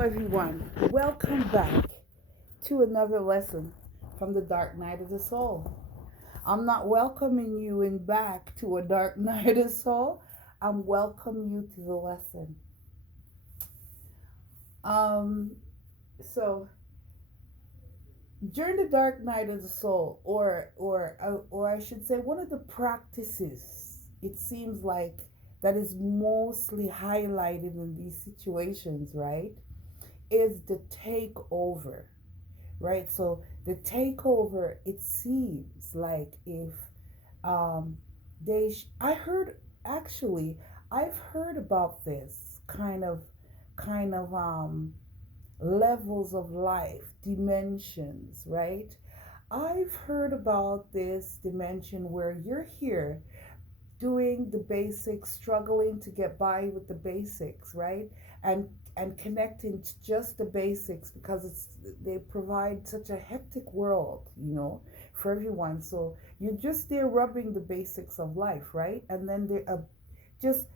Everyone. Welcome back to another lesson from the Dark Night of the Soul. I'm not welcoming you in back to a Dark Night of the Soul. I'm welcoming you to the lesson. Um, so during the Dark Night of the Soul, or I should say, one of the practices it seems like that is mostly highlighted in these situations, right, is the takeover, right? So the takeover, it seems like if I heard, actually, I've heard about this kind of levels of life, dimensions, right? I've heard about this dimension where you're here doing the basics, struggling to get by with the basics, right? And connecting to just the basics because they provide such a hectic world, for everyone. So you're just there rubbing the basics of life, right? And then they're just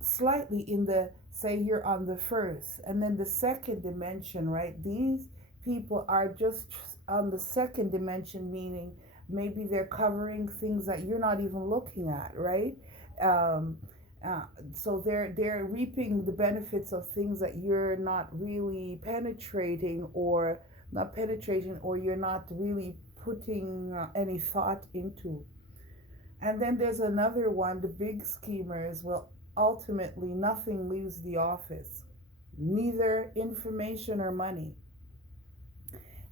slightly in the, say you're on the first, and then the second dimension, right? These people are just on the second dimension, meaning maybe they're covering things that you're not even looking at, right? um, uh, so they're reaping the benefits of things that you're not really penetrating, or not penetrating, or you're not really putting any thought into. And then there's another one, the big schemers. Well, ultimately, nothing leaves the office, neither information or money.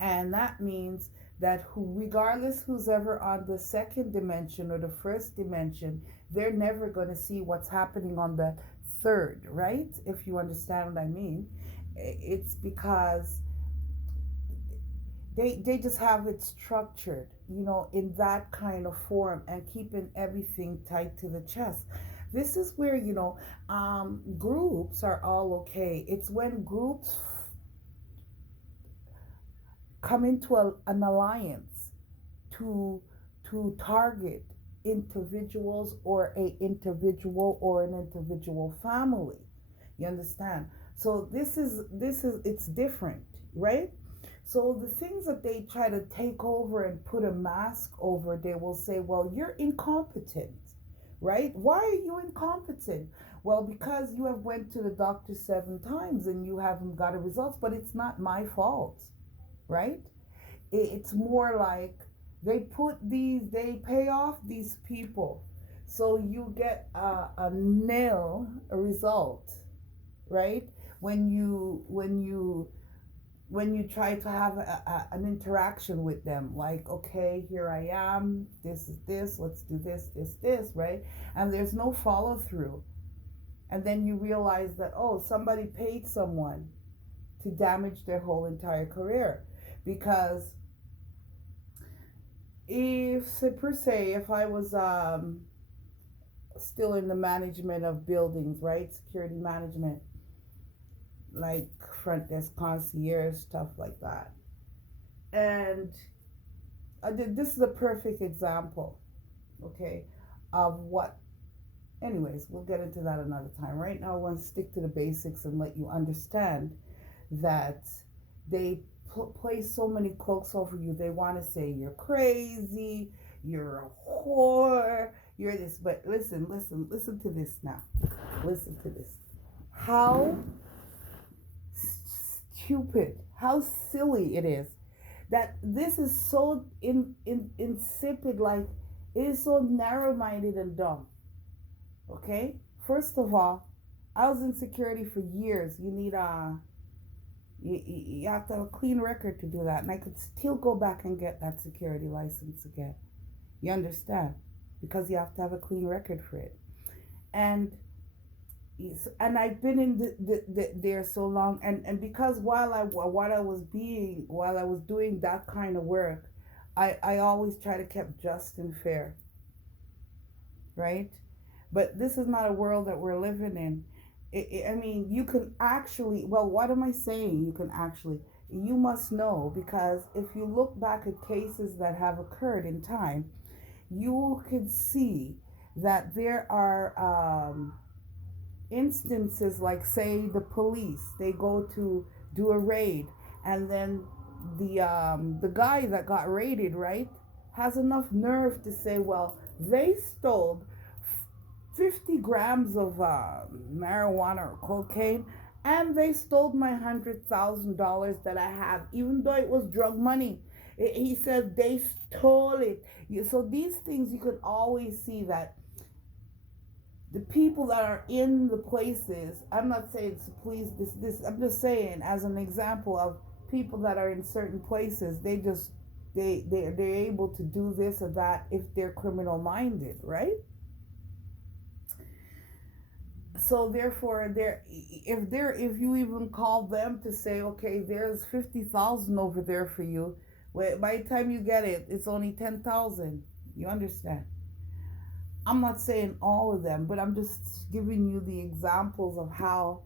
And that means that regardless who's ever on the second dimension or the first dimension, they're never going to see what's happening on the third, right? If you understand what I mean. It's because they just have it structured, in that kind of form, and keeping everything tight to the chest. This is where, groups are all okay. It's when groups come into an alliance to target individuals, or an individual family. You understand? So this is it's different, right? So the things that they try to take over and put a mask over, they will say, well, you're incompetent, right? Why are you incompetent? Well, because you have went to the doctor 7 times and you haven't got a results, but it's not my fault, right? It's more like they pay off these people, so you get a nil result, right? When you try to have an interaction with them, like, okay, here I am, this is this, let's do this, right? And there's no follow through. And then you realize that, oh, somebody paid someone to damage their whole entire career. Because if I was still in the management of buildings, right, security management, like front desk concierge, stuff like that, and this is a perfect example, okay, of what. Anyways, we'll get into that another time. Right now, I want to stick to the basics and let you understand that they place so many cloaks over you. They want to say you're crazy, you're a whore, you're this. But listen to this now. Listen to this. How stupid, how silly it is that this is so insipid. Like, it is so narrow-minded and dumb. Okay, first of all, I was in security for years. You have to have a clean record to do that, and I could still go back and get that security license again. You understand? Because you have to have a clean record for it. And I've been in there so long, and because while I was doing that kind of work, I always try to keep just and fair, right? But this is not a world that we're living in. I mean, you can actually, well, what am I saying? You must know, because if you look back at cases that have occurred in time, you can see that there are instances like, say, the police, they go to do a raid, and then the guy that got raided, right, has enough nerve to say, well, they stole 50 grams of marijuana or cocaine, and they stole my $100,000 that I have, even though it was drug money. He said they stole it. So these things, you could always see that the people that are in the places, I'm not saying to please this, I'm just saying as an example of people that are in certain places, they just, they're able to do this or that if they're criminal minded, right? So therefore, if you even call them to say, okay, there's 50,000 over there for you, by the time you get it, it's only 10,000. You understand? I'm not saying all of them, but I'm just giving you the examples of how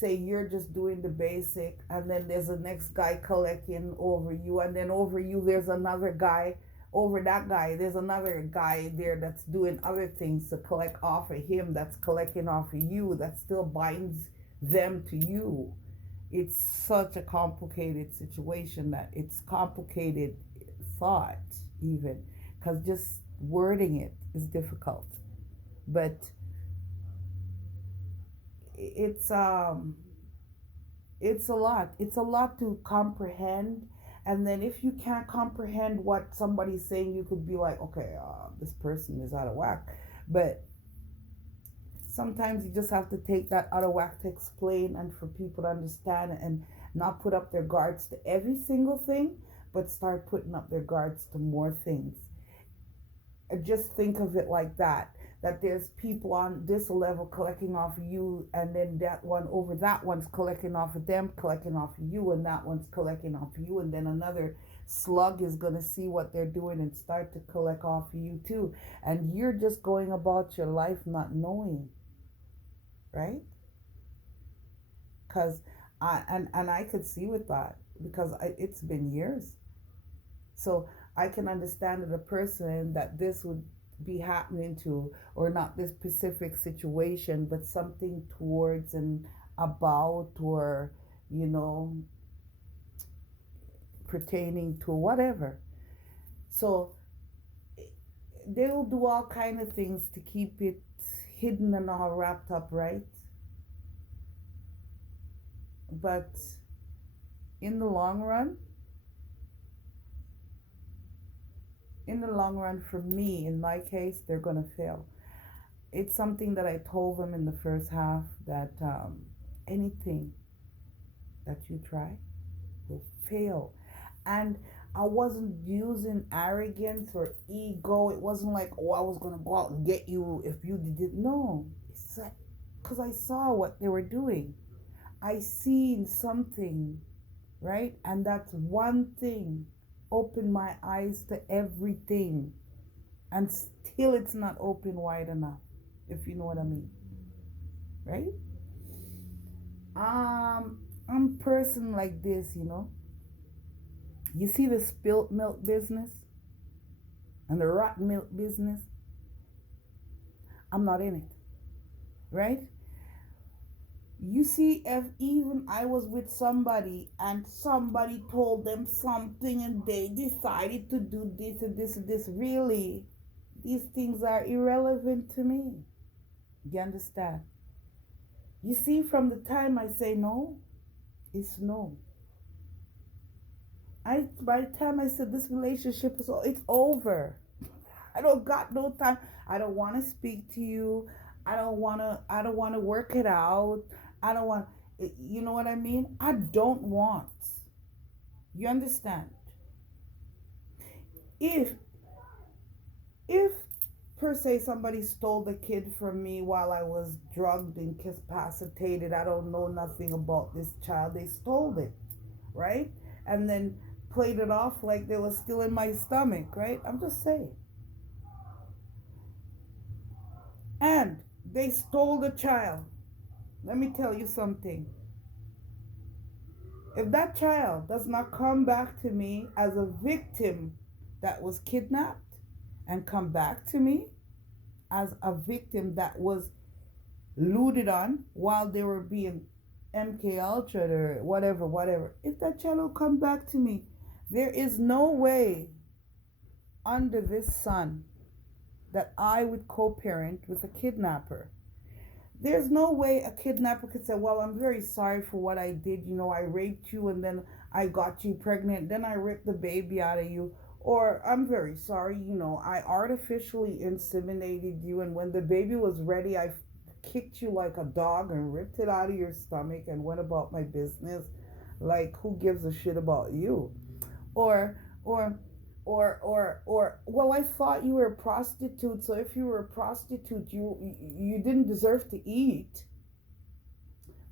say you're just doing the basic, and then there's a next guy collecting over you, and then over you there's another guy, over that guy there's another guy there that's doing other things to collect off of him, that's collecting off of you, that still binds them to you. It's such a complicated situation that it's complicated thought, even because just wording it is difficult. But it's um it's a lot. It's a lot to comprehend. And then if you can't comprehend what somebody's saying, you could be like, okay, this person is out of whack. But sometimes you just have to take that out of whack to explain and for people to understand, and not put up their guards to every single thing, but start putting up their guards to more things. Just think of it like that there's people on this level collecting off of you, and then that one over that one's collecting off of them, collecting off of you, and that one's collecting off of you, and then another slug is going to see what they're doing and start to collect off of you too, and you're just going about your life not knowing, right? Because I could see with that, because it's been years. So I can understand that a person that this would be happening to, or not this specific situation, but something towards and about, or, you know, pertaining to whatever. So they will do all kind of things to keep it hidden and all wrapped up, right? But in the long run, for me, in my case, they're going to fail. It's something that I told them in the first half, that anything that you try will fail. And I wasn't using arrogance or ego. It wasn't like, oh, I was going to go out and get you if you did. No, it's like, because I saw what they were doing. I seen something, right? And that's one thing opened my eyes to everything. And still it's not open wide enough, if you know what I mean. Right? I'm a person like this, you know. You see the spilt milk business and the rotten milk business? I'm not in it. Right? You see, if even I was with somebody and somebody told them something and they decided to do this and this and this, really, these things are irrelevant to me. You understand? You see, from the time I say no, it's no. By the time I said this relationship is, it's over. I don't got no time. I don't want to speak to you. I don't want to work it out. I don't want, you know what I mean? I don't want. You understand? If if per se somebody stole the kid from me while I was drugged and incapacitated, I don't know nothing about this child. They stole it, right? And then played it off like they were still in my stomach, right? I'm just saying. And they stole the child. Let me tell you something. If that child does not come back to me as a victim that was kidnapped, and come back to me as a victim that was looted on while they were being MK Ultra or whatever, whatever. If that child will come back to me, there is no way under this sun that I would co-parent with a kidnapper. There's no way a kidnapper could say, well, I'm very sorry for what I did. You know, I raped you and then I got you pregnant. Then I ripped the baby out of you. Or I'm very sorry, you know, I artificially inseminated you. And when the baby was ready, I kicked you like a dog and ripped it out of your stomach and went about my business. Like, who gives a shit about you? Or, or, or well, I thought you were a prostitute, so if you were a prostitute, you didn't deserve to eat.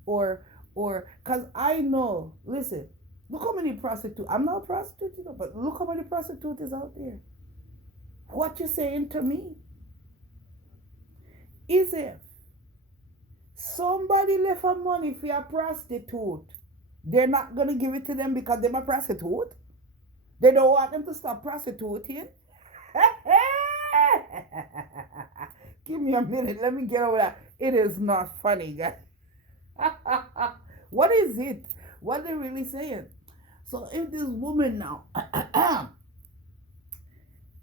Or because I know, listen, look how many prostitutes, I'm not a prostitute, you know, but look how many prostitutes is out there. What you saying to me is, if somebody left a money for a prostitute, they're not gonna give it to them because they're a prostitute. They don't want them to stop prostituting. Give me a minute. Let me get over that. It is not funny, guys. What is it? What are they really saying? So if this woman now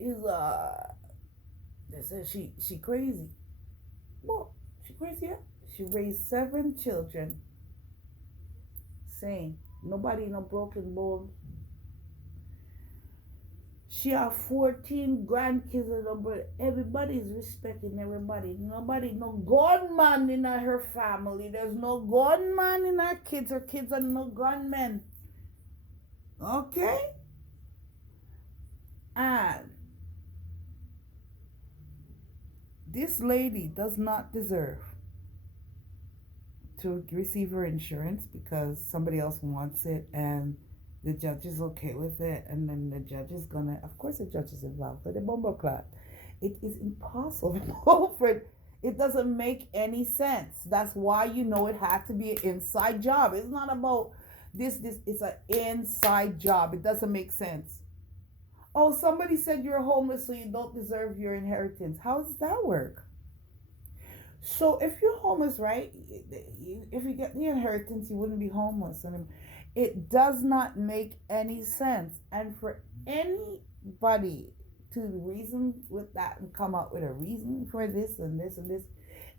is they say she crazy. Well, she crazy, yeah? She raised 7 children, saying nobody no broken bones. She have 14 grandkids and but everybody's respecting everybody. Nobody, no gunman in her family. There's no gunman in her kids. Her kids are no gunmen. Okay? And this lady does not deserve to receive her insurance because somebody else wants it and the judge is okay with it, and then the judge is gonna, of course the judge is involved, but the bumble clot. It is impossible for it. It doesn't make any sense. That's why you know it had to be an inside job. It's not about this, it's an inside job. It doesn't make sense. Oh, somebody said you're homeless so you don't deserve your inheritance. How does that work? So if you're homeless, right? If you get the inheritance, you wouldn't be homeless anymore. It does not make any sense. And for anybody to reason with that and come up with a reason for this and this and this,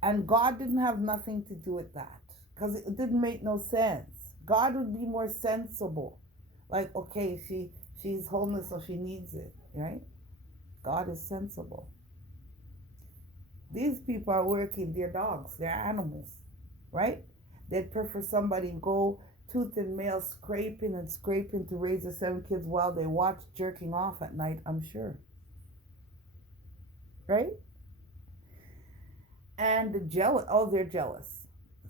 and God didn't have nothing to do with that because it didn't make no sense. God would be more sensible. Like, okay, she's homeless so she needs it, right? God is sensible. These people are working, they're dogs, they're animals, right? They'd prefer somebody go tooth and nail scraping and scraping to raise their 7 kids while they watch jerking off at night, I'm sure. Right? And the jealous, oh, they're jealous.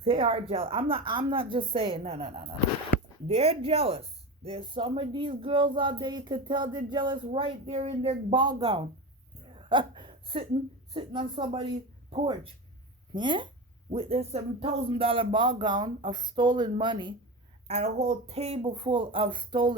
They are jealous. I'm not just saying no. They're jealous. There's some of these girls out there you could tell they're jealous right there in their ball gown. sitting on somebody's porch. Yeah? With their $7,000 ball gown of stolen money and a whole table full of stolen